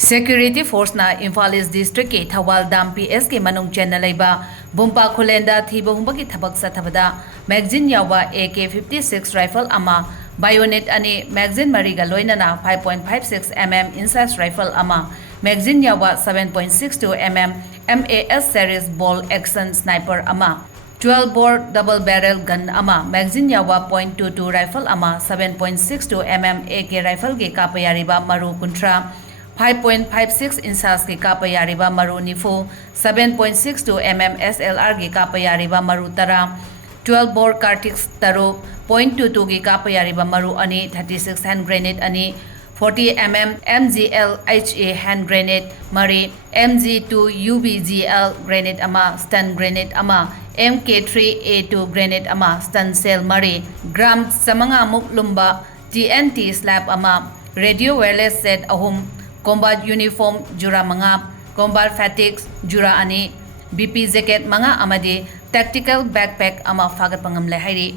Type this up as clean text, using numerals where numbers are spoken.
Security Force na Imphal East District ke Thawal Dam PS ke manung channel laiba Bumpa Khullen da thiba humba ki thabak sa thabada magazine yawa AK-56 rifle ama bayonet ani magazine mariga loinana 5.56 mm insert rifle ama magazine yawa 7.62 mm MAS series ball action sniper ama 12 bore double barrel gun ama magazine yawa .22 rifle ama 7.62 mm AK rifle ge kapayariba maru kuntra 5.56 inches के kapayariba maru nifu 7.62 mm SLR के kapayariba maru tara 12 bore cartridge taro .22 के kapayariba maru ani 36 hand grenade ani 40 mm MGL HA hand grenade mari MG2 UBGL grenade ama stun grenade ama MK3A2 grenade ama stun cell mari gram samanga muk lumba TNT slab ama radio wireless set ahum combat uniform jura manga combat fatigues jura ani BP jacket manga amadi tactical backpack ama fagat pangam le hairi